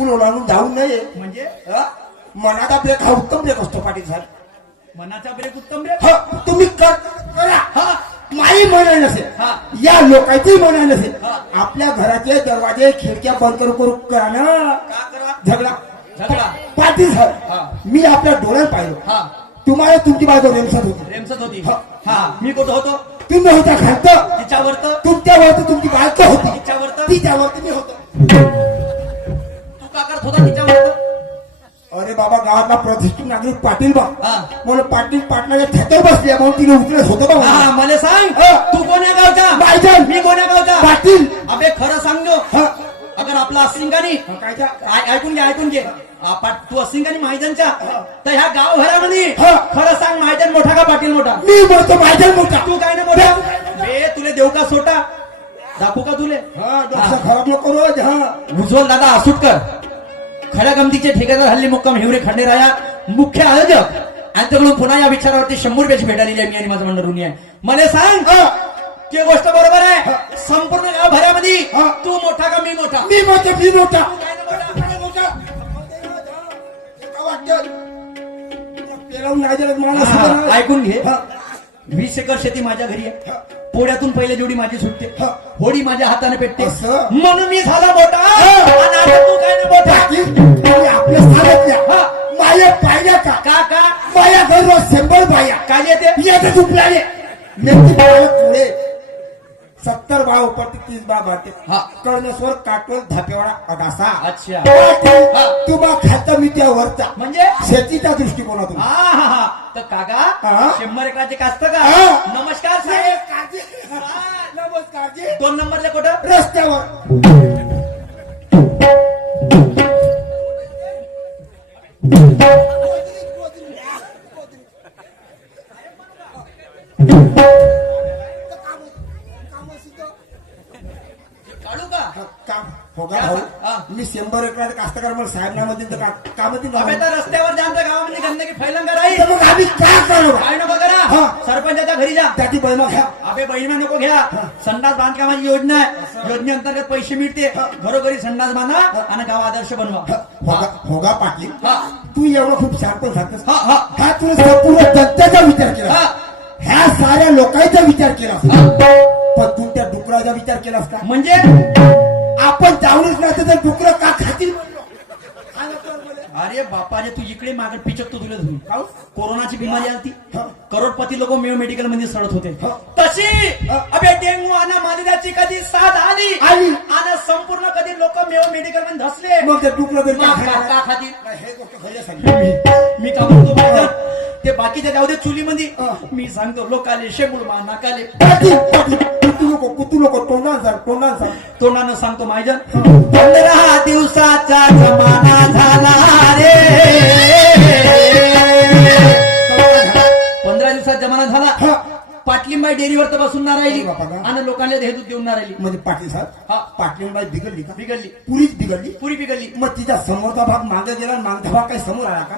पूल ओलांडून जाऊ नये. म्हणजे मनाचा ब्रेक हा उत्तम ब्रेक असतो पाटील साहेब. मनाचा ब्रेक उत्तम ब्रेक. हा तुम्ही करा. हा माही म्हणा नसेल, हा. या लोकांची म्हणा नसेल, हा. आपल्या घराचे दरवाजे खिडक्या बंद करू करा ना. का करा झगडा झगडा. पाटील हा. साहेब मी आपल्या डोळ्यात पाहिलं. हा तुम्हाला तुमची बायको रेमसत होती. रेमसत होती. हा. हा मी कुठं होतो तुम्ही होता खालत, तिच्यावर तर तुमच्यावर तुमची बायको होती, तिच्यावर तर तिच्यावर तुम्ही होता. तू का करत होता तिच्यावर तर? अरे बाबा गावातला प्रतिष्ठित नागरिक पाटील बा हा. म्हणून पाटील पाटलाच्या छात्यावर बसले म्हणून तिने उतरत होतं बा. हा मला सांग हा. तू कोण्या गावचा बायजान. मी कोण्या गावचा पाटील. अबे खरं सांगतो हा. अगर आपला असिंगानी कायच्या ऐकून घे ऐकून घे तू असिंगानी महाजनच्या तर ह्या गावभरामध्ये हा. खरं सांग महाजन मोठा का पाटील मोठा? मी म्हणतो बायजान मोठा. तू काय ना मोठा बे तुले देऊ का सोटा दाखवू का तुले? हा डोकं खराब नको रोज. हा उज्ज्वल दादा आसुटकर खड्या गमतीचे ठेकेदार हल्ली मुक्काम हिवरे खंडेराया मुख्य आयोजक यांच्याकडून पुन्हा या विचारावरती 100 रुपयाची भेट आलेली आहे. मी आणि माझं म्हणणं ऋणी आहे. मला सांग हा. ती गोष्ट बरोबर आहे संपूर्ण गावभरामध्ये हा. तू मोठा का मी मोठा? मी म्हणतो मी मोठा. तू काय ना मोठा? काय मोठा? वाटतं पेलावून नाही दिलं मला हा, सुद्धा. ऐकून घे हा. 20 एकर शेती माझ्या घरी आहे. पोळ्यातून पहिले जेवढी माझी सुटते हा. होडी माझ्या हाताने पेटते असं? म्हणून मी झाला मोठा आणि आता तू काय ना मोठा? पाटील तुम्ही आपल्या सांगितल्या हा. माया पाहिल्या का? का माया घर 100 बाया काय येते येते तुपल्याने मेथी पालक मुळे 70 बा उपरते 30 बा भरते. हा. कळमेश्वर काटोल धापेवाडा अडासा. अच्छा पाटील, हा. तुम्हा खाता मी त्या वरचा म्हणजे शेतीच्या दृष्टिकोनातून. हा तर काका हा. 100 एकराचे कास्त का? हा. नमस्कार साहेब. नमस्कार जी. 2 नंबरला कुठं? रस्त्यावर काढू का? काम हो का भाऊ? हा. मी 100 एकराचे कास्तकार मला साहेब नाव म्हणतील तर काम अबे तर रस्त्यावर जा आमच्या गावामध्ये गंदगी फैलंगा राहील. मग आम्ही काय करावं? काय नको करा हा. सरपंचाच्या घरी जा. त्याची बहिमा घ्या. अबे बहिणा नको घ्या. संडास बांधकामाची योजना आहे. योजनेअंतर्गत पैसे मिळते. घरोघरी संडास बांधा आणि गाव आदर्श बनवा. होगा पाटील हा. तू एवढं खूप शांत सांगतोस. हा हा हा तुला संपूर्ण जनतेचा विचार केला, हा. ह्या साऱ्या लोकांचा विचार केला, हा. पण तू त्या डुकराचा विचार केलास का? म्हणजे आपण जाऊनच नसतं तर डुकर का खातील? अरे बापाने तू इकडे मागे पिचकतो तुला धरून. काहून? कोरोनाची बिमारी आली. हा. करोडपती लोक मेयो मेडिकल मध्ये सडत होते. हा. तशी हा. अबे डेंगू आणि मलेरियाची कधी साथ आली आली. आणि संपूर्ण कधी लोक मेयो मेडिकल मध्ये धसले. मग ते डुकर तरी मग का का खाणार? खातील? हे गोष्ट खरी सांगितली. मी का म्हणतो माझं ते बाकीच्या जाऊ दे चुलीमध्ये. हा. मी सांगतो लोकाले शेमूळ मा नाकाले पाटील कुतू नको तोंडान सांग. तोंडानं सांगतो माझ्या 15 दिवसाचा जमाना झाला रे. 15 दिवसात जमाना झाला. हा. पाटलिंबाई डेअरीवर तर बसून ना राहिली बापा का? आणि लोकांना दूध देऊन ना राहिली. म्हणजे पाटील साहेब हा. पाटलीबाई बिघडली का? बिघडली. पुरीच बिघडली. पुरी बिघडली. मग तिचा समोरचा भाग मागे गेला आणि मागचा भाग काही समोर आला का?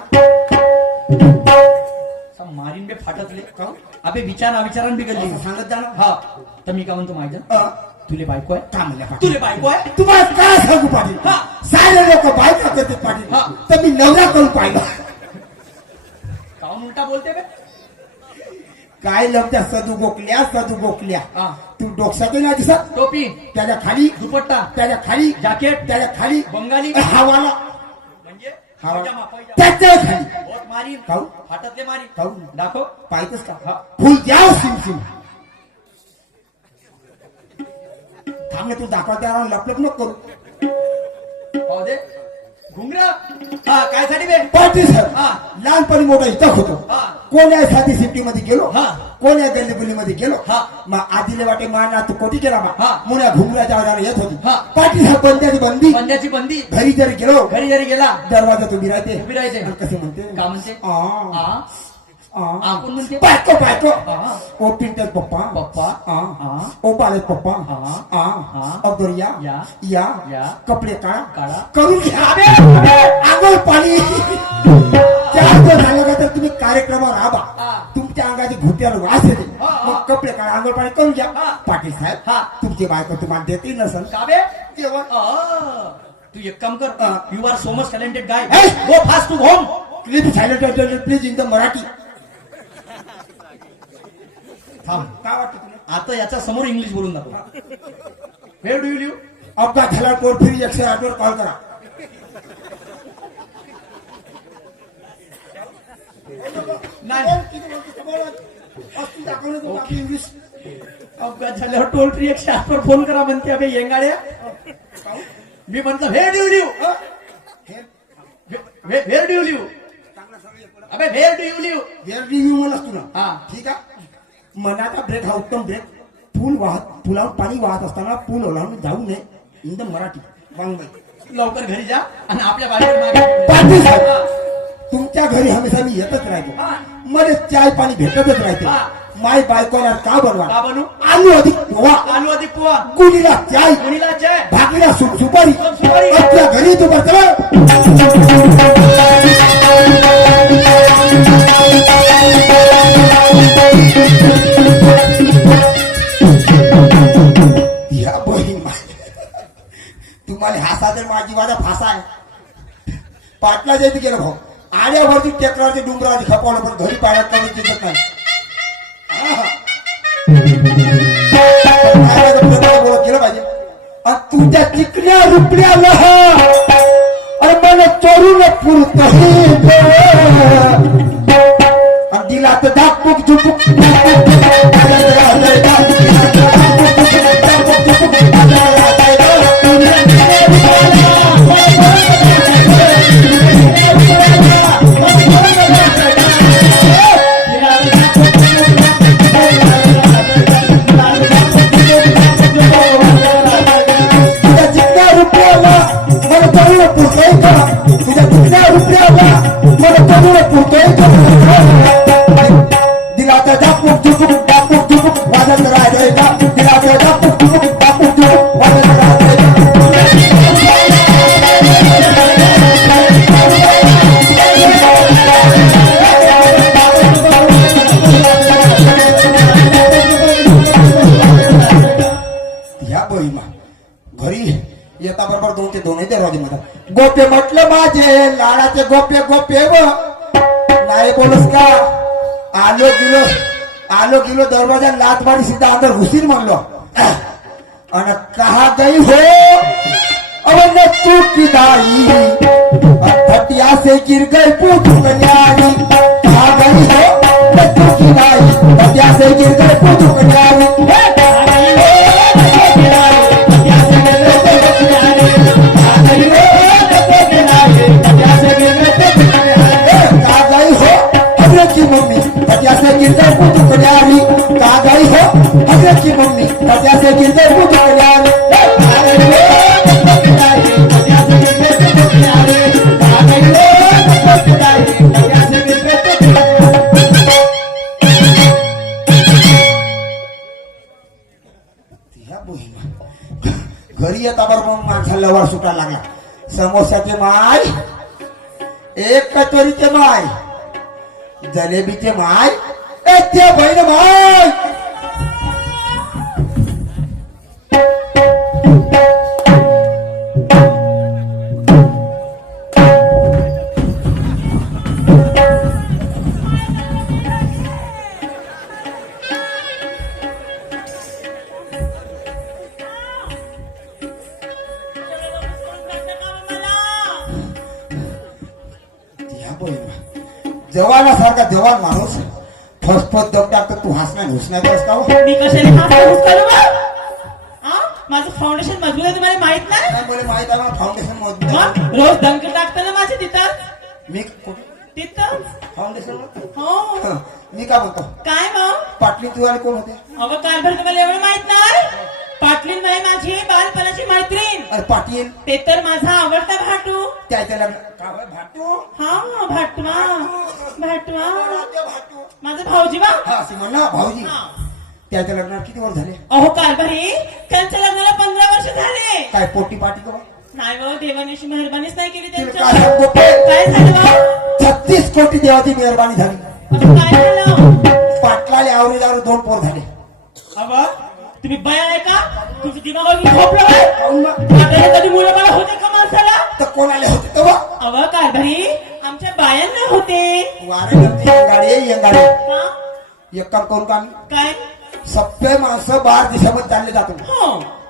मारीन बे फाटतले का? अबे विचारान बिघडली. असं सांगत जा ना. हा तर मी का म्हणतो माझ्या तुले बायको आहे? का म्हणल्या पाटील? तुले बायको आहे? तुम्हाला काय सांगू पाटील? हा. सारे लोक बायका करते पाटील. हा. तर मी नवरा करून पाहिला. काहून उलटा बोलते बे? काय लमत्या सदू गोकल्या हा. तू डोक्यात नाही दिसत. टोपी, त्याच्या खाली दुपट्टा, त्याच्या खाली जॅकेट, त्याच्या खाली बंगाली हवाला म्हणजे हवा पैजामा, पैजामा. त्याच्या खाली बोट मारीन. काहून? फाटतले मारीन. काहून? दाखव. पाहिजेच का? हा. फुल द्याव सिम थांबले तू दाखवा त्या लपलप नको करू. पाहू दे घुंगरा. हा काय साठी बे? पाटील सर हा. लहानपणी मोठा इथं होतो. हा. कोण्या साधी सिटी मध्ये गेलो, हा. कोण्या गल्लीमध्ये गेलो, हा. मग आधीले वाटे माना तू कोटी केला हा. मुन्या घुंगराच्या आधार येत होती. हा. पाटील साहेब बंद्याची बंदी पंजाची बंदी. घरी जरी गेलो घरी जरी गेला दरवाजा उभी राहते. उभी राहते. आणि कसे म्हणते का म्हणते? आ, आ आ. आ कोण म्हणते? बायको आ. ओ पिंटर पप्पा पप्पा. आ. आ. ओ बालक पप्पा आ. आ. आ. अब्दुल या या. या कपडे काढा. करून घ्या आंघोळ पाणी चार दिवस झालं का तर तुम्ही कार्यक्रमावर आबा हा. तुमच्या अंगाची घुट्याला वास येते. हा, हा. मग कपडे काढा आंघोळ पाणी करून घ्या. हा. पाटील साहेब हा. तुमची बायको तुम्हाला देते नसल का बे? जेवण. तू एक काम कर, हा. You are so much talented guy, Hey! Go fast to home. Please silent please in the Marathi. थांब, काय वाटतं तुला? आता याच्या समोर इंग्लिश बोलून दाखव. Where do you live? अपघात झाला टोल फ्री 108 वर कॉल करा. नाही, ओके. इंग्लिश अपघात झाल्यावर टोल फ्री 108 वर फोन करा म्हणते. अबे येंगाड्या, मी म्हंटल where do you live? Where do you live? अबे where do you live? Review म्हणस तुला. हा. ठीक आहे. मनाचा ब्रेक हा उत्तम ब्रेक. पुलावर पाणी वाहत असताना पूल ओलांडून जाऊ नये इन द मराठी. वाङ्मय. लवकर घरी जा आणि आपल्या बाहेर मागे. पाटील साहेब, तुमच्या घरी हमेशा मी येतच राहतो. हा. मला चाय पाणी भेटतच राहते. हा. माय बायकोला का बनवा? का बनू? आलू अधिक पोहा, आलू अधिक पोहा, गुलीला चाय, गुणीला चाय, भाकरीला सुपारी. सुपारी. आपल्या घरी तू बसला. या बहीण तुम्हाला हासा तर माझी माझा फासा आहे. पाटला जायचं गेलं भाऊ. आड्यावरती टेकरावरती डुंगरावरती खपवलं पण घरी पाण्यात कमी दिसत नाही. बोलत गेलं पाहिजे. आणि तुझ्या चिकण्या रुपड्याला अरे मला चोरून पुरत दिला तर दापूक झुपूक. तुझ्या जितक्या रुपयाला मला चोरून पुरतोय का? तुझ्या जितक्या रुपयाला मला चोरून पुरतोय का? दिला तर दापूक झुपूक वाजत राहिले का? दिला तर दापूक झुपूक वाजत राहिले का? ह्या बहिमा घरी येता बरोबर 2 ते 2 दरवाजे म्हणतात. गोपे म्हटलं माझे लाडाचे गोपे गोपे व नाही बोलस का? आलो गिलो दरवाजा लात मारी सीधा अंदर घुसीन म्हणलो. आणि कहा गई हो अवन तू की दाई फटिया से गिर गई पूछ कन्यारी. कहा गई हो तू की दाई फटिया से गिर गई पूछ कन्यारी. की मम्मी पतिया से गिरकर पूछ कन्यारी. कहा गई हो हजरत की मम्मी पतिया से गिरकर पूछ कन्यारी. घरी येता बरोबर माणसाला लवार सुटायला लागला. समोसाचे माय, एक कचोरीचे माय, जलेबीचे माय, ते बहीण माय. जवानासारखा जवान माणूस फसफस दम टाकतो. तू हसणार घुसणार असता. मी कशाने करू माझं फाउंडेशन मजबूत आहे तुम्हाला माहित नाही? मला माहित आहे मला फाउंडेशन मग रोज दंक टाकताना माझे तिथं मी कुठे तिथं फाउंडेशन हो. मी काय म्हणतो काय मग? पाटली तुवाले कोण होते? अगं कालभर तुम्हाला एवढं माहित नाही? पाटलीन बाई माझी बालपणाची मैत्रीण. अरे पाटील ते तर माझा आवडता भाटू. त्याच्या लग्न का बरं भाटू? हा भाटवा भाटवा भाटू माझा भाऊजी बा. हा असे म्हण ना भाऊजी. हा. त्याच्या लग्नात किती वर्ष झाले? अहो कालभरी त्यांच्या लग्नाला 15 वर्ष झाले. काय पोटी पाटी का? नाही भाऊ देवाने अशी मेहरबानीच नाही केली काय त्यांच्या. सांगू? काय झालं भाऊ? 36 कोटी देवाची मेहरबानी झाली. असं काय झालं? पाटलाले आवरे दारू 2 पोर झाले. अबा तुम्ही बया आहे का? तुमचं दिमाग झोपलं काय? काहून मग? म्हातारे कधी मुलं बाळ होते का माणसाला? एक काम करू का आम्ही काय सगळे माणसं बाहेर देशामध्ये चालले जातो हो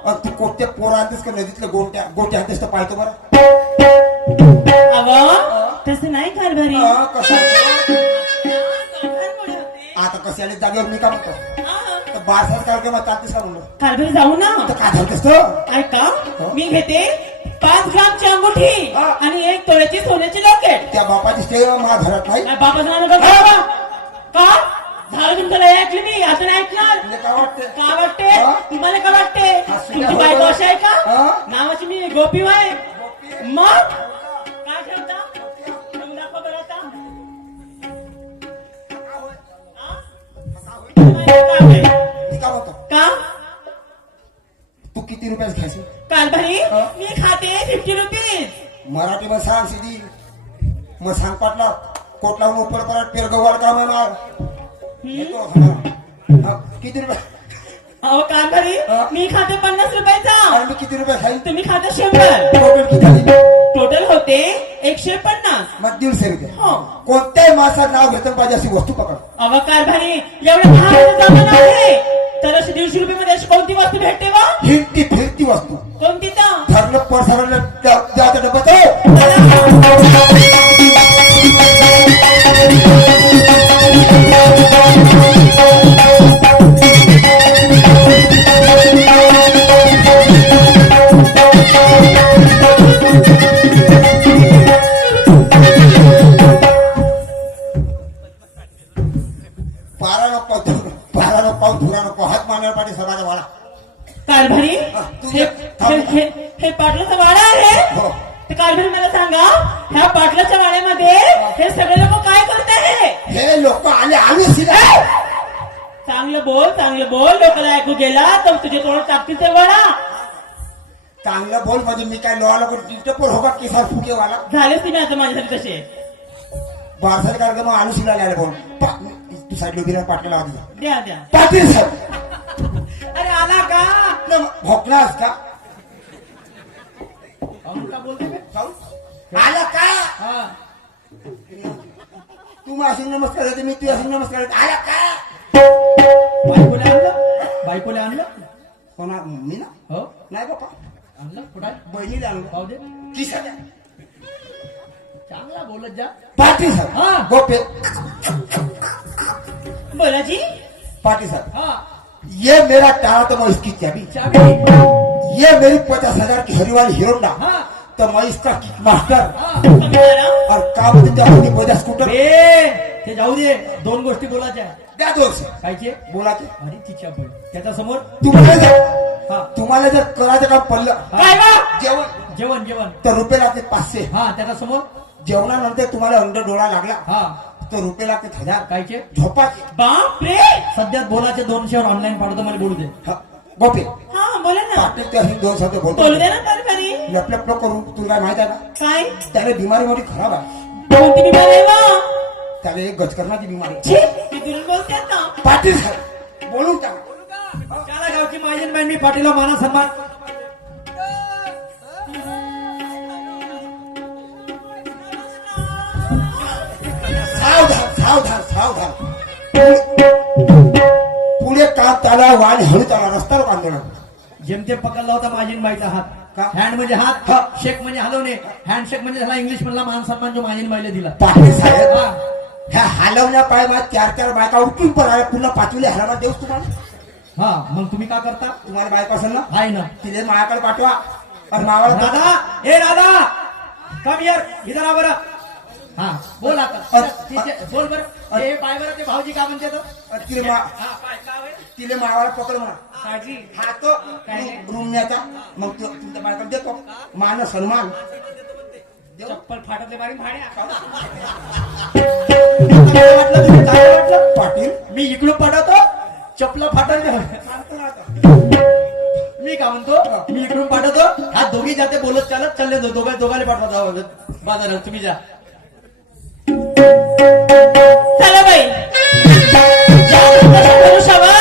आणि तू कोणत्या पोरं आणतेस का नदीतल्या गोट्या आणतेस तर पाहतो बरं अव तसं नाही कारभारी कसं दोघांमुळे होते. आता कशाला जागेवर मी का म्हणतो हा. तर बारसाच कार्यक्रमात चालतेस का म्हणलं कारभारी जाऊ ना तर काय झालतेस तर ऐका मी घेते 5 ग्रामची अंगठी हा. आणि 1 तोळ्याची सोन्याची लॉकेट त्या बापाची स्टे माझ्या घरात नाही बाबाचं नाव नका का झालं तुमचं लय ऐकलं मी आता नाही ऐकणार म्हणजे काय वाटतं काय वाटते हा? तुम्हाला काय वाटते असं तुमची काय बायको होतं? अशी आहे का हा? नावाची मी गोपी वाय मग काय ठेवता तुम्ही दाखवा बरं आता हा? काय आहे? मी काय म्हणतो का तू किती रुपयाच घ्यायची कारभारी हा? मी खाते 50 रुपीज मराठीमध्ये सांग सिधी मग सांग पाटला कोट लावून उपर परत पेरगवाड का म्हणणार येतो हा. किती रुपये अहो कारभारी हा? मी खाते 50 रुपयाचा आणि मी किती रुपये खाईन तुम्ही खाते 100 टोटल किती झाली टोटल होते 150 मग 150 रुपये हो कोणत्याही माणसाचं नाव घेतो पाहिजे अशी वस्तू पकड अव कारभारी एवढं महागाचं जमाना आहे तर अशी 150 रुपये मध्ये अशी कोणती वस्तू भेटते वा फिरती फिरती वस्तू कोणती तर ठरलं पडसाला द्यायचं डब्यात पारा नको धुरा नको हात मारण्यावर पाठी समाजा वाला कारभारी तू हे- ये, थांब. हे- हे- हे पाटलाचा वाडा आहे हो तर कारभारी मला सांगा ह्या पाटलाच्या वाड्यामध्ये हे सगळे लोक काय करत आहे हे लोक आले आले सिधा चांगलं बोल लोकांना ऐकू गेला तर तुझे तोंड टाकतील ते वाडा चांगलं बोल म्हणजे मी काय लोहा लोक टिपटपोर हो का केसार फुकेवाला झालेच तुम्ही आता माझ्यासाठी तसे बारसाला कार्यक्रम आलू शिला आले बोल तू साईड उभी राहा पाटला आधी द्या द्या पाटील साहेब अरे आला का भोकलास का का बोलतो बे? आला का हा तू माझी नमस्कार करते मी तुझ्या नमस्कार करते आला का बायकोले आणलं बायकोले आणलं कोणा मी ना हो नाही बापा आणलं कुठं आहे? बहिणीला आणलं पाहू दे किसा द्या चांगला बोलत जा पाटील साहेब हा. गोपे बोला जी पाटील साहब हा ये मेरा टारा तो मैं इसकी चाबी चाबी ये मेरी 50,000 की हरी वाली हीरोंडा हाँ। तो मैं इसका किक मास्टर हा समजारा? और काम होती पहिला स्कूटर बे ते जाऊ दे 2 गोष्टी बोलायच्या द्या दोन कायचे बोला की अरे तिच्या पण त्याच्या समोर हा तुम्हाला जर करायचं काम पडलं काय बा जेवण जेवण जेवण तर रुपये लागते 500 हा त्याच्या समोर जेवणानंतर तुम्हाला अंडर डोळा लागला हा तर रुपये लागते 1000 कायचे झोपाचे बाप रे सध्या बोलाचे 200 वर ऑनलाईन पाठवतो मला बोलू दे हा, गोपे हा बोला ना पाटील त्या हिंद 2 शब्द बोलतो बोलू दे ना कारभारी लपलप नको करू तुला काय माहित आहे का काय त्याला बिमारी मोठी खराब आहे कोणती बिमारी आहे बा त्याला एक गजकरणाची बिमारी आहे. छी मी दुरून बोलते आता पाटील साहेब बोलून टाका त्याला गावची माझी बॅन मी पाटीला माना सन्मान सावधान सावधान सावधान पुढे काम त्याला वाण हळू त्याला रस्त्यावर बांधणार जेमतेम पकडला होता माझी बाईचा हात का? हँड म्हणजे हात हा. शेक म्हणजे हलवणे हँड शेक म्हणजे झाला इंग्लिश मधला मान सन्मान जो माझी बाईला दिला पाटील साहेब हा. ह्या हलवण्या पाय मला 4 बायका उठून पण आल्या पुन्हा पाचवीला हलवा देऊस तुम्हाला हा मग तुम्ही काय करता तुम्हाला बायका असेल ना आहे ना तिथे माझ्याकडे पाठवा आणि मावाला दादा ए दादा कम यार इधर आ बरं हा बोल आता तिचे- बोल बरं हे पाय बरं ते भाऊजी का म्हणते तर तिले मा हा पाय का होय? तिले मावाला पकड म्हणा काळजी हा तो रुमण्याचा मग तो तुमच्या बायका देतो मान सन्मान चप्पल फाटतले बारी भाड्या काय वाटलं तुम्ही? काय वाटलं पाटील मी इकडून पडवतो चपला फाटल मी का म्हणतो मी इकडून पाठवतो हा दोघी जाते बोलत चालत चालले दोघाले पाठवा बाजारात तुम्ही जा चला बाई भरोशावर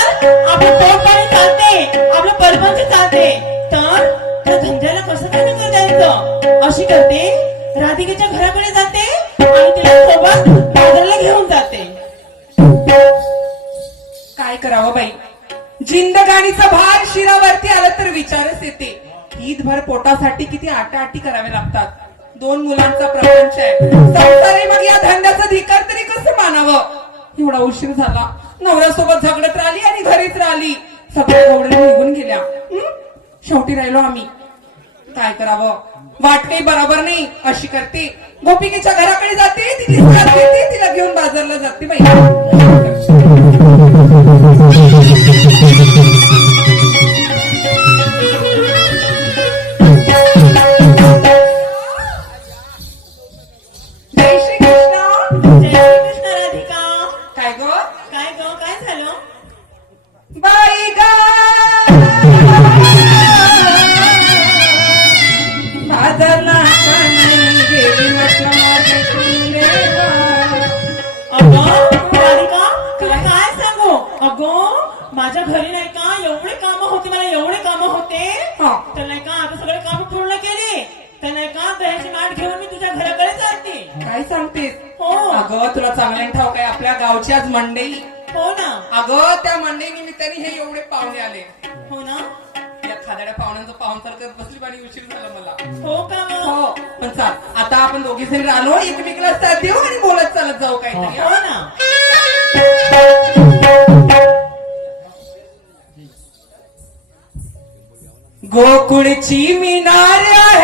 आपलं पोट पाणी चालते आपलं परपंच चालते तर त्या धंद्याला कसं काय नका द्यायचं अशी करते राधिकेच्या घराकडे जाते आणि तिला सोबत बाजाराला घेऊन जाते करावं बाई, जिंदगानीचा भार शिरावरती आलं तर विचारच येते. ईदभर पोटासाठी किती आटाआटी करावे लागतात. 2 मुलांचा प्रपंच आहे, संसारी, मग या धंद्याचा धिकार तरी कसं मानावं. एवढा उशीर झाला, नवऱ्यासोबत झगडत राहिली आणि घरीच राहिली. सगळ्या गवड्या निघून गेल्या. शेवटी राहिलो आम्ही. काय करावं, वाट काही बरोबर नाही. अशी करते, गोपिकेच्या घराकडे जाते, तिथे तिला घेऊन बाजारला जाते बाई. जय श्री कृष्ण. जय श्री कृष्ण राधिका. काय ग काय झालं? बाई ग, बाजारला गेली म्हटलं माझी सुंदरेवा. अगं राधिका, तुला काय सांगू? अगं माझ्या घरी नाही का एवढे कामं होते, मला एवढे कामं होते. हा. तर नाही का आता सगळे कामं पूर्ण केले, तर नाही का दह्याची माठ घेऊन मी तुझ्या घराकडे जाते. काय सांगतेस? हो. अगं तुला चांगलं ठाऊक आहे, आपल्या गावची आज मंडई. हो ना. अगं त्या मंडई निमित्ताने हे एवढे पाहुणे आले. हो ना. या खादाड्या पाहुण्यांचं पाहुणचार करत बसली आणि उशीर झाला मला. हो का मग? हो, पण चाल आता आपण दोघी जण राहिलो, एकमेकाला साथ देऊ आणि बोलत चालत जाऊ काहीतरी. हो ना. गोकुळची मिनार आहे